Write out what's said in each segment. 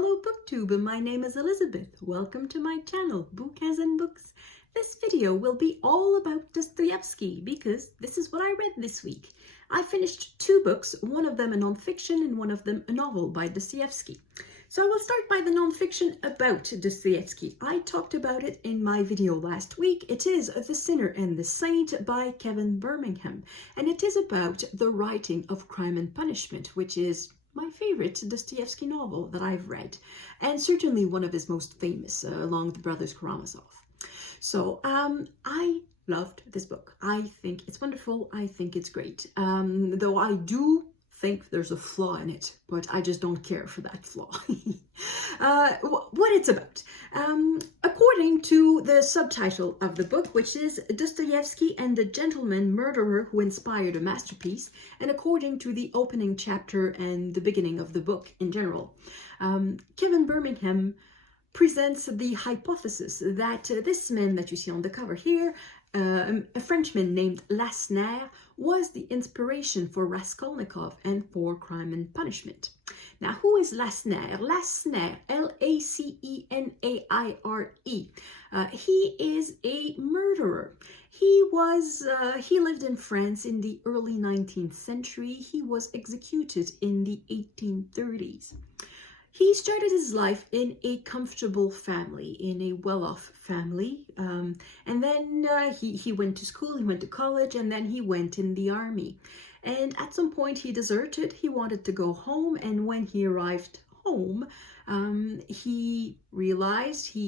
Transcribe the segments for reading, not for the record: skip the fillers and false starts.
Hello BookTube, my name is Elizabeth. Welcome to my channel, Book as in Books. This video will be all about Dostoyevsky because this is what I read this week. I finished two books, one of them a non-fiction and one of them a novel by Dostoyevsky. So I will start by the non-fiction about Dostoyevsky. I talked about it in my video last week. It is The Sinner and the Saint by Kevin Birmingham, and it is about the writing of Crime and Punishment, which is my favorite Dostoyevsky novel that I've read, and certainly one of his most famous, along with the brothers Karamazov. So I loved this book. I think it's wonderful. I think it's great. Though I do think there's a flaw in it, but I just don't care for that flaw. What it's about. According to the subtitle of the book, which is Dostoyevsky and the Gentleman Murderer Who Inspired a Masterpiece, and according to the opening chapter and the beginning of the book in general, Kevin Birmingham presents the hypothesis that this man that you see on the cover here, a Frenchman named Lacenaire, was the inspiration for Raskolnikov and for Crime and Punishment. Now, who is Lacenaire? Lacenaire, L-A-C-E-N-A-I-R-E. He is a murderer. He lived in France in the early 19th century. He was executed in the 1830s. He started his life in a comfortable family, in a well-off family, and then he went to school, he went to college, and then he went in the army. And at some point he deserted, he wanted to go home, and when he arrived home, he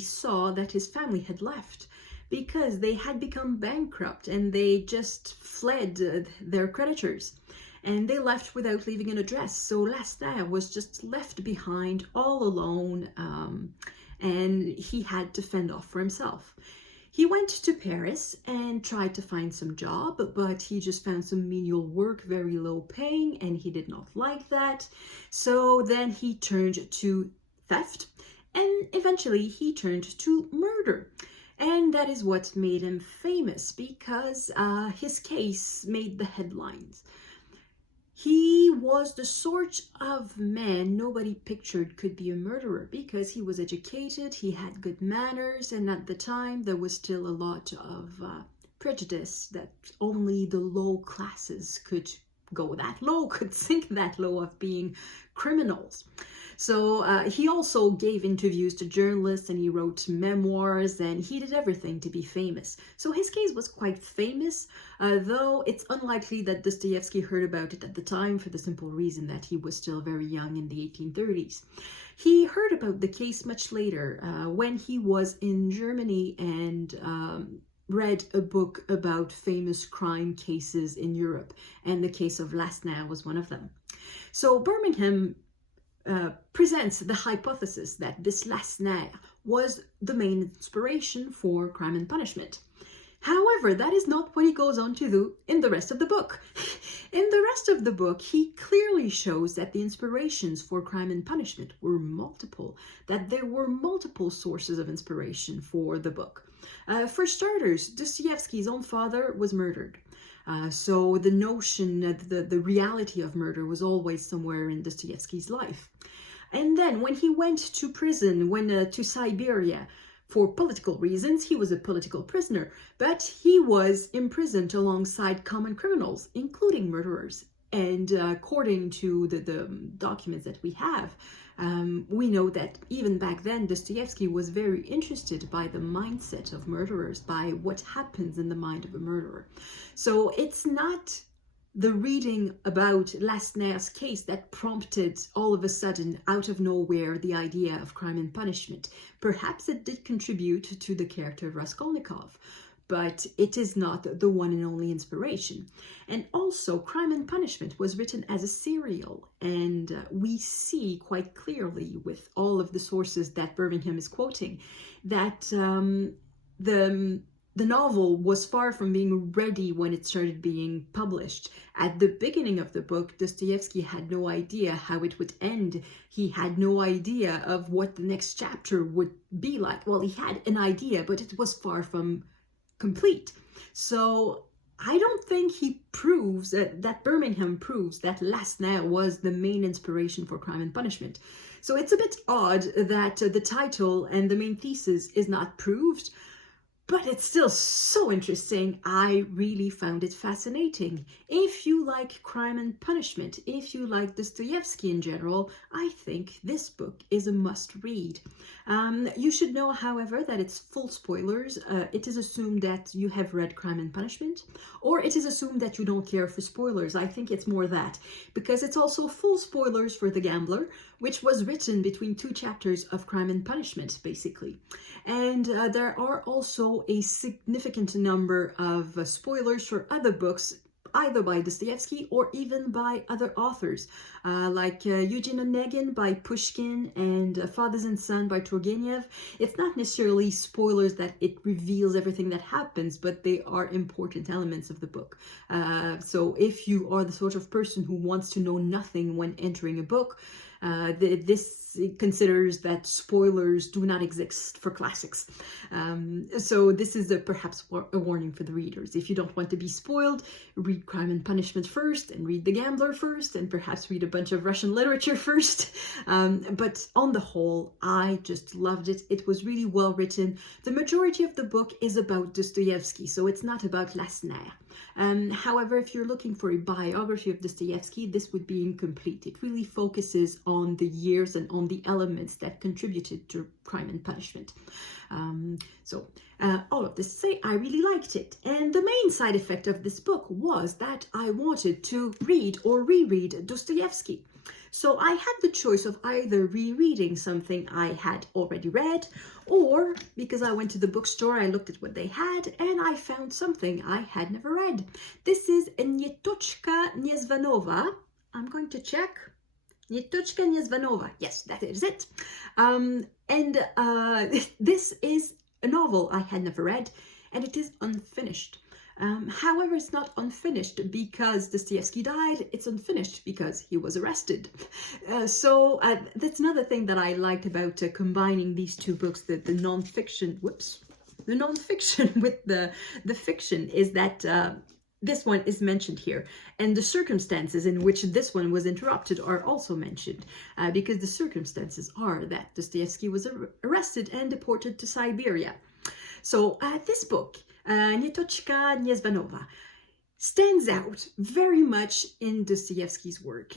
saw that his family had left because they had become bankrupt and they just fled their creditors. And they left without leaving an address. So Lacenaire was just left behind all alone, and he had to fend off for himself. He went to Paris and tried to find some job, but he just found some menial work, very low paying, and he did not like that. So then he turned to theft, and eventually he turned to murder. And that is what made him famous, because his case made the headlines. He was the sort of man nobody pictured could be a murderer because he was educated, he had good manners, and at the time there was still a lot of prejudice that only the low classes could go that low, could sink that low of being criminals. So he also gave interviews to journalists and he wrote memoirs and he did everything to be famous. So his case was quite famous, though it's unlikely that Dostoyevsky heard about it at the time for the simple reason that he was still very young in the 1830s. He heard about the case much later when he was in Germany and read a book about famous crime cases in Europe, and the case of Lacenaire was one of them. So Birmingham presents the hypothesis that this Lacenaire was the main inspiration for Crime and Punishment. However, that is not what he goes on to do in the rest of the book. In the rest of the book, he clearly shows that the inspirations for Crime and Punishment were multiple, that there were multiple sources of inspiration for the book. For starters, Dostoyevsky's own father was murdered. So the notion that the reality of murder was always somewhere in Dostoyevsky's life. And then when he went to prison, to Siberia, for political reasons, he was a political prisoner, but he was imprisoned alongside common criminals, including murderers. And according to the documents that we have, we know that even back then, Dostoyevsky was very interested by the mindset of murderers, by what happens in the mind of a murderer. So it's not the reading about Lacenaire's case that prompted all of a sudden, out of nowhere, the idea of Crime and Punishment. Perhaps it did contribute to the character of Raskolnikov, but it is not the one and only inspiration. And also, Crime and Punishment was written as a serial, and we see quite clearly with all of the sources that Birmingham is quoting that the novel was far from being ready when it started being published. At the beginning of the book, Dostoyevsky had no idea how it would end. He had no idea of what the next chapter would be like. Well, he had an idea, but it was far from complete. So I don't think he proves that Birmingham proves that Lasna was the main inspiration for Crime and Punishment. So it's a bit odd that the title and the main thesis is not proved, but it's still so interesting. I really found it fascinating. If you like Crime and Punishment, if you like Dostoyevsky in general, I think this book is a must read. You should know, however, that it's full spoilers. It is assumed that you have read Crime and Punishment, or it is assumed that you don't care for spoilers. I think it's more that, because it's also full spoilers for The Gambler, which was written between 2 chapters of Crime and Punishment, basically. And there are also a significant number of spoilers for other books, either by Dostoyevsky or even by other authors, like Eugene Onegin by Pushkin and Fathers and Son by Turgenev. It's not necessarily spoilers that it reveals everything that happens, but they are important elements of the book. So if you are the sort of person who wants to know nothing when entering a book, this considers that spoilers do not exist for classics. So this is perhaps a warning for the readers. If you don't want to be spoiled, read Crime and Punishment first, and read The Gambler first, and perhaps read a bunch of Russian literature first. But on the whole, I just loved it. It was really well written. The majority of the book is about Dostoyevsky, so it's not about Lasna. However, if you're looking for a biography of Dostoyevsky, this would be incomplete. It really focuses on the years and on the elements that contributed to Crime and Punishment. All of this to say, I really liked it. And the main side effect of this book was that I wanted to read or reread Dostoyevsky. So I had the choice of either rereading something I had already read, or because I went to the bookstore, I looked at what they had, and I found something I had never read. This is Netotchka Nezvanova. I'm going to check. Netotchka Nezvanova. Yes, that is it. This is a novel I had never read, and it is unfinished. However, it's not unfinished because Dostoyevsky died. It's unfinished because he was arrested. So that's another thing that I liked about combining these 2 books, the non-fiction, the non-fiction with the fiction, is that this one is mentioned here, and the circumstances in which this one was interrupted are also mentioned, because the circumstances are that Dostoyevsky was arrested and deported to Siberia. So this book, Netotchka Nezvanova, stands out very much in Dostoyevsky's work.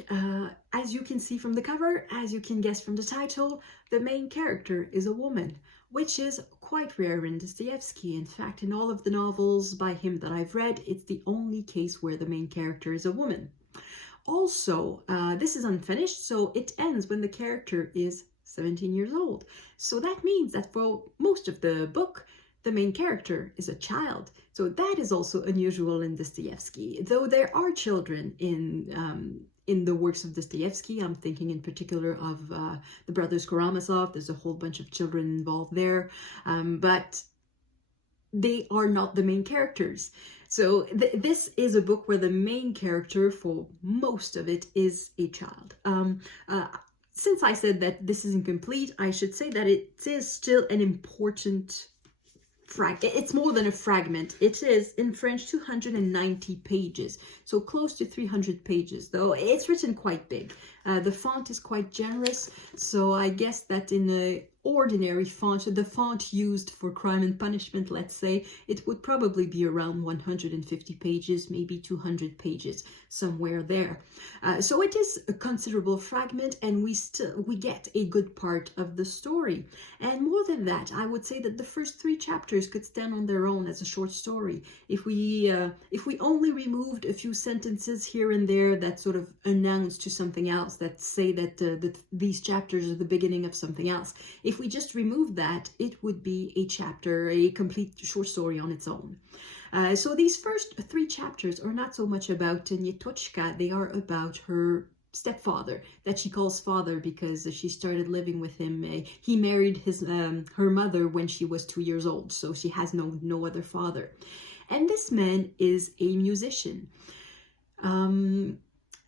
As you can see from the cover, as you can guess from the title, the main character is a woman, which is quite rare in Dostoyevsky. In fact, in all of the novels by him that I've read, it's the only case where the main character is a woman. Also, this is unfinished, so it ends when the character is 17 years old. So that means that for most of the book, the main character is a child. So that is also unusual in Dostoyevsky, though there are children in the works of Dostoyevsky. I'm thinking in particular of the brothers Karamazov. There's a whole bunch of children involved there, but they are not the main characters. So this is a book where the main character for most of it is a child. Since I said that this is incomplete, I should say that it is still an important it's more than a fragment. It is, in French, 290 pages, so close to 300 pages, though it's written quite big. The font is quite generous, so I guess that in a ordinary font, the font used for Crime and Punishment, let's say, it would probably be around 150 pages, maybe 200 pages, somewhere there. So it is a considerable fragment, and we get a good part of the story. And more than that, I would say that the first 3 chapters could stand on their own as a short story. If we only removed a few sentences here and there that sort of announce to something else, that say that these chapters are the beginning of something else. If we just remove that, it would be a chapter, a complete short story on its own. So these first 3 chapters are not so much about Netotchka, they are about her stepfather, that she calls father because she started living with him. He married her mother when she was 2 years old, so she has no other father. And this man is a musician.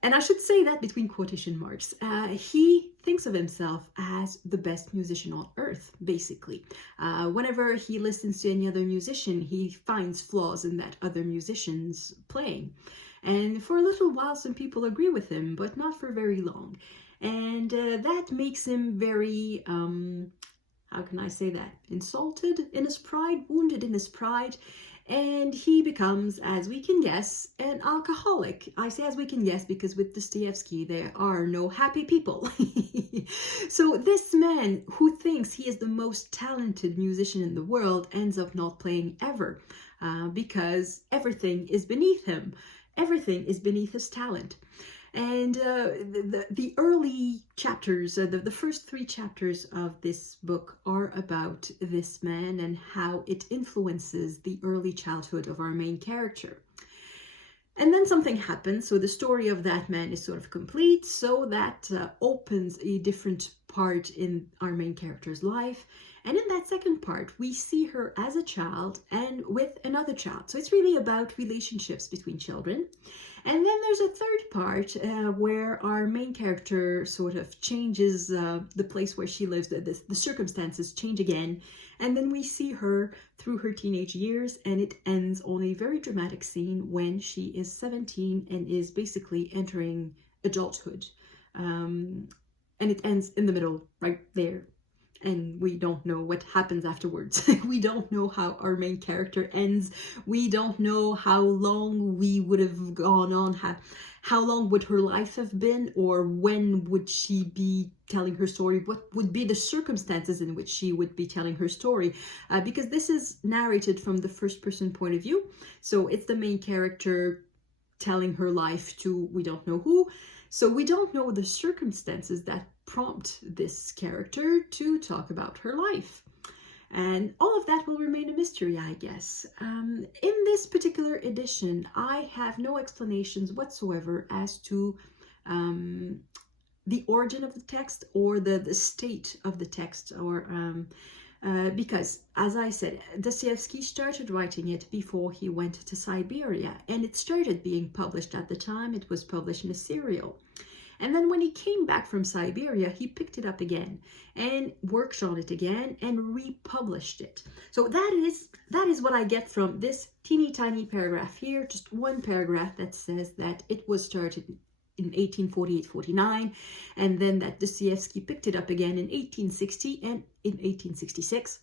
And I should say that between quotation marks. He thinks of himself as the best musician on earth, basically. Whenever he listens to any other musician, he finds flaws in that other musician's playing. And for a little while, some people agree with him, but not for very long. And that makes him very, how can I say that? Insulted in his pride, wounded in his pride. And he becomes, as we can guess, an alcoholic. I say as we can guess because with Dostoyevsky, there are no happy people. So this man who thinks he is the most talented musician in the world ends up not playing ever because everything is beneath him. Everything is beneath his talent. And the early chapters, the first 3 chapters of this book are about this man and how it influences the early childhood of our main character. And then something happens, so the story of that man is sort of complete, so that opens a different part in our main character's life. And in that second part, we see her as a child and with another child. So it's really about relationships between children. And then there's a third part where our main character sort of changes the place where she lives. The circumstances change again. And then we see her through her teenage years, and it ends on a very dramatic scene when she is 17 and is basically entering adulthood. And it ends in the middle, right there. And we don't know what happens afterwards. We don't know how our main character ends. We don't know how long we would have gone on, how long would her life have been, or when would she be telling her story, what would be the circumstances in which she would be telling her story, because this is narrated from the first person point of view. So it's the main character telling her life to we don't know who. So we don't know the circumstances that prompt this character to talk about her life. And all of that will remain a mystery, I guess. In this particular edition, I have no explanations whatsoever as to the origin of the text or the state of the text, or because, as I said, Dostoyevsky started writing it before he went to Siberia, and it started being published at the time. It was published in a serial. And then when he came back from Siberia, he picked it up again and worked on it again and republished it. So that is what I get from this teeny tiny paragraph here, just one paragraph that says that it was started in 1848-49, and then that Dostoyevsky picked it up again in 1860 and in 1866.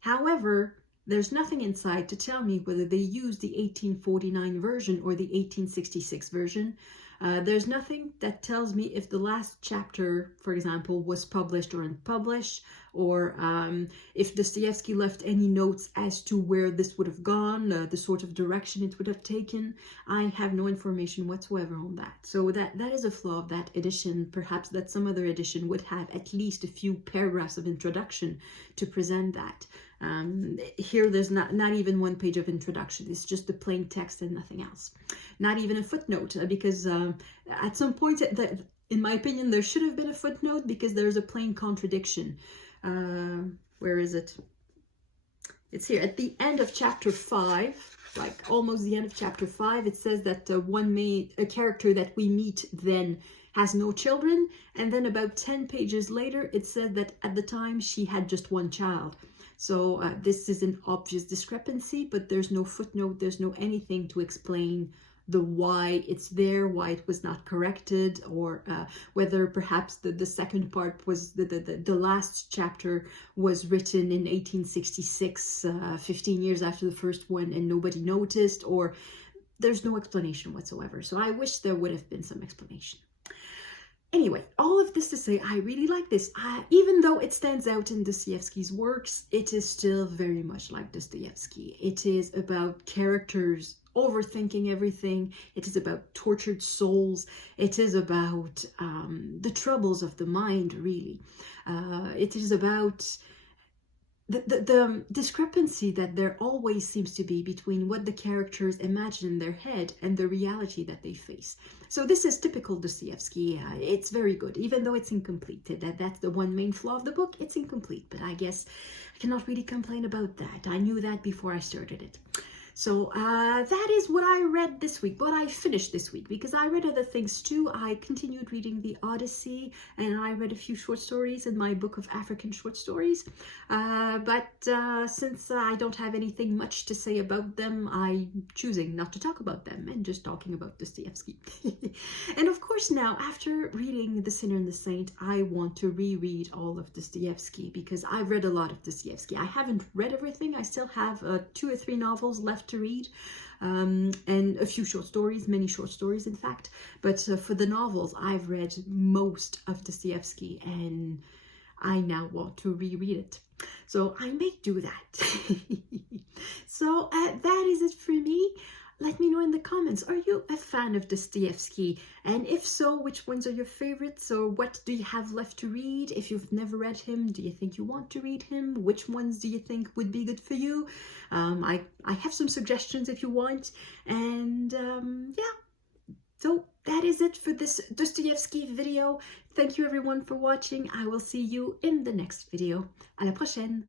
However, there's nothing inside to tell me whether they used the 1849 version or the 1866 version. There's nothing that tells me if the last chapter, for example, was published or unpublished, or if Dostoyevsky left any notes as to where this would have gone, the sort of direction it would have taken. I have no information whatsoever on that. So that is a flaw of that edition. Perhaps that some other edition would have at least a few paragraphs of introduction to present that. Here there's not even one page of introduction. It's just the plain text and nothing else. Not even a footnote, because at some point, in my opinion, there should have been a footnote, because there's a plain contradiction. Where is it? It's here at the end of chapter 5, like almost the end of chapter 5. It says that a character that we meet then has no children, and then about 10 pages later it said that at the time she had just one child. So this is an obvious discrepancy, but there's no footnote, there's no anything to explain the why it's there, why it was not corrected, or whether perhaps the second part was the last chapter was written in 1866, 15 years after the first one, and nobody noticed, or there's no explanation whatsoever. So I wish there would have been some explanation. Anyway, all of this to say, I really like this. Even though it stands out in Dostoyevsky's works, it is still very much like Dostoyevsky. It is about characters overthinking everything. It is about tortured souls. It is about the troubles of the mind, really. It is about the discrepancy that there always seems to be between what the characters imagine in their head and the reality that they face. So this is typical Dostoyevsky. It's very good, even though it's incomplete. That's the one main flaw of the book. It's incomplete, but I guess I cannot really complain about that. I knew that before I started it. So that is what I read this week, what I finished this week, because I read other things too. I continued reading the Odyssey, and I read a few short stories in my book of African short stories. But since I don't have anything much to say about them, I'm choosing not to talk about them and just talking about Dostoyevsky. And of course now, after reading The Sinner and the Saint, I want to reread all of Dostoyevsky, because I've read a lot of Dostoyevsky. I haven't read everything. I still have 2 or 3 novels left to read, and a few short stories, many short stories in fact. But for the novels, I've read most of Dostoyevsky, and I now want to reread it. So I may do that. So that is it for me. Let me know in the comments, are you a fan of Dostoyevsky? And if so, which ones are your favorites? Or what do you have left to read? If you've never read him, do you think you want to read him? Which ones do you think would be good for you? I have some suggestions if you want. And yeah, so that is it for this Dostoyevsky video. Thank you everyone for watching. I will see you in the next video. À la prochaine!